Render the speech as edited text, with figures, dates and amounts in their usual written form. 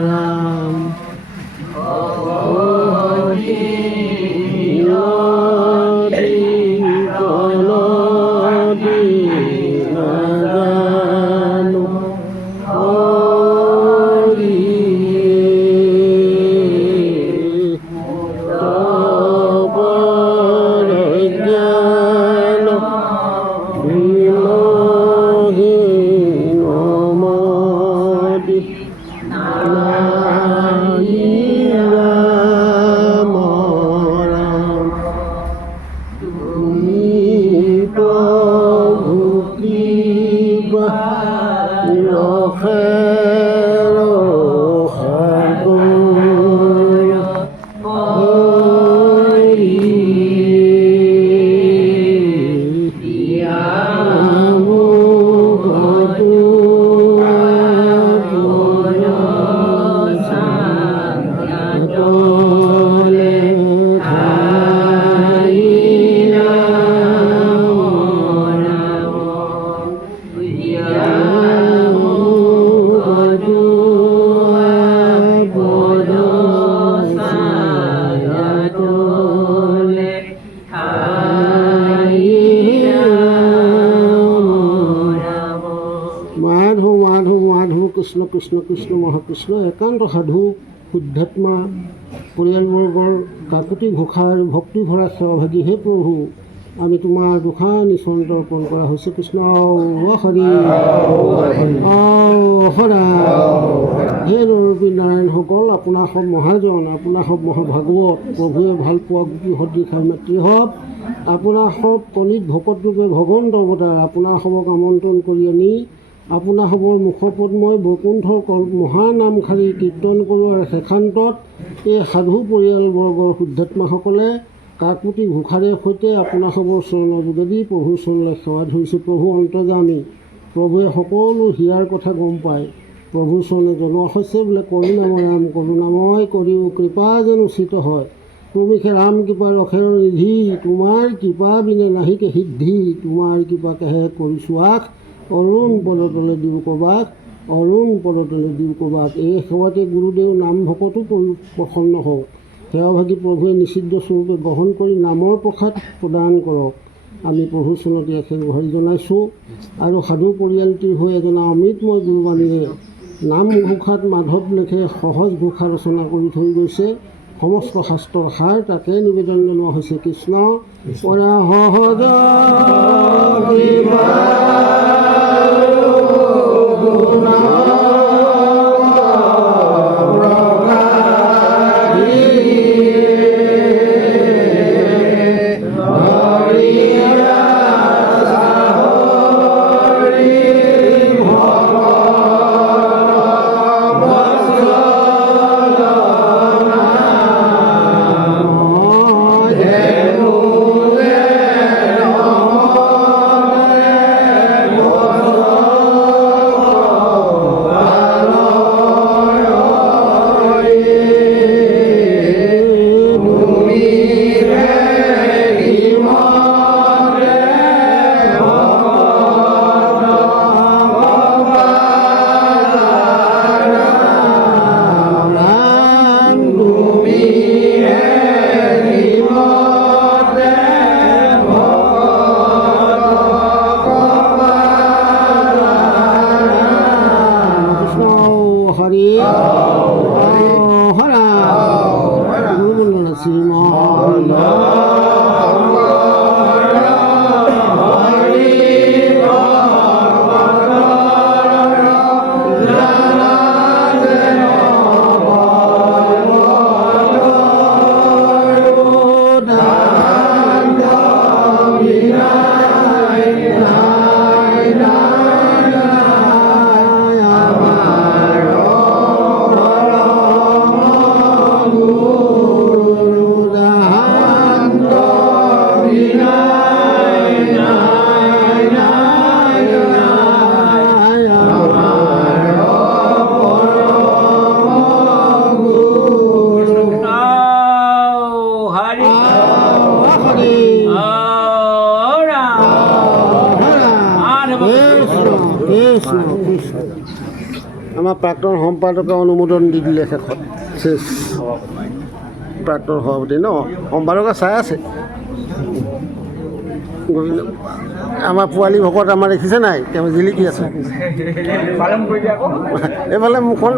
ৰাম কৃষ্ণ কৃষ্ণ কৃষ্ণ মহাকৃষ্ণ একান্ত সাধু শুদ্ধাত্মা পৰিয়ালবৰ্গৰ কাকুতি ঘোষা আৰু ভক্তি ভৰা সেৱাভাগী হে প্ৰভু আমি তোমাৰ দুখানি চৰণ অৰ্পণ কৰা হৈছে কৃষ্ণ হৰি হৰা হে নৰবী নাৰায়ণসকল আপোনাৰ সব মহাজন আপোনাৰ সব মহাভাগৱত প্ৰভুৱে ভাল পোৱা গোপী সদৃশ মাতৃহত আপোনাৰ সব কণিত ভকত ৰূপে ভগৱন্ত অৱতাৰ আপোনাৰ সবক আমন্ত্ৰণ কৰি আনি আপোনাৰ সবৰ মুখপদ্ময় বৈকুণ্ঠৰ মহানামশাৰী কীৰ্তন কৰোৱাৰ শেষান্তত এই সাধু পৰিয়ালবৰ্গৰ শুদ্ধাত্মাসকলে কাকুতি ঘোষাৰে সৈতে আপোনাৰ সবৰ চৰণৰ যোগেদি প্ৰভুৰ চৰণলৈ সেৱা ধৰিছে প্ৰভু অন্তৰ্যামী প্ৰভুৱে সকলো হিয়াৰ কথা গম পায় প্ৰভুৰ চৰণে জনোৱা হৈছে বোলে কৰুণাময় ৰাম কৰুণাময় কৰিও কৃপা যেন উচিত হয় তুমিকে ৰাম কৃপা ৰখেৰ নিধি তোমাৰ কৃপা বিনে নাহিকে সিদ্ধি তোমাৰ কৃপাকেহে কৰিছোঁ আশ অৰুণ পদতলে দিওঁ কবাক অৰুণ পদতলে দিওঁ কবাক এই সেৱাতে গুৰুদেৱ নাম ভকতো প্ৰসন্ন হওক সেৱাভাগী প্ৰভুৱে নিষিদ্ধ স্বৰূপে গ্ৰহণ কৰি নামৰ প্ৰসাদ প্ৰদান কৰক আমি প্ৰভু চৰণত এখেৰ গোহাৰি জনাইছোঁ আৰু সাধু পৰিয়ালটিৰ হৈ এজনা অমৃতময় গুৰুবাণীৰে নাম ঘোষাত মাধৱ লেখে সহজ ঘোষা ৰচনা কৰি থৈ গৈছে সমস্ত শাস্ত্ৰৰ সাৰ তাকে নিবেদন জনোৱা হৈছে কৃষ্ণ পৰা সহজ প্ৰাক্তন সম্পাদকে অনুমোদন দি দিলে শেষত শেষ প্ৰাক্তন সভাপতি ন সম্পাদকে চাই আছে আমাৰ পোৱালি ভকত আমাৰ দেখিছে নাই তেওঁ জিলিকি আছে এইফালে মুখখন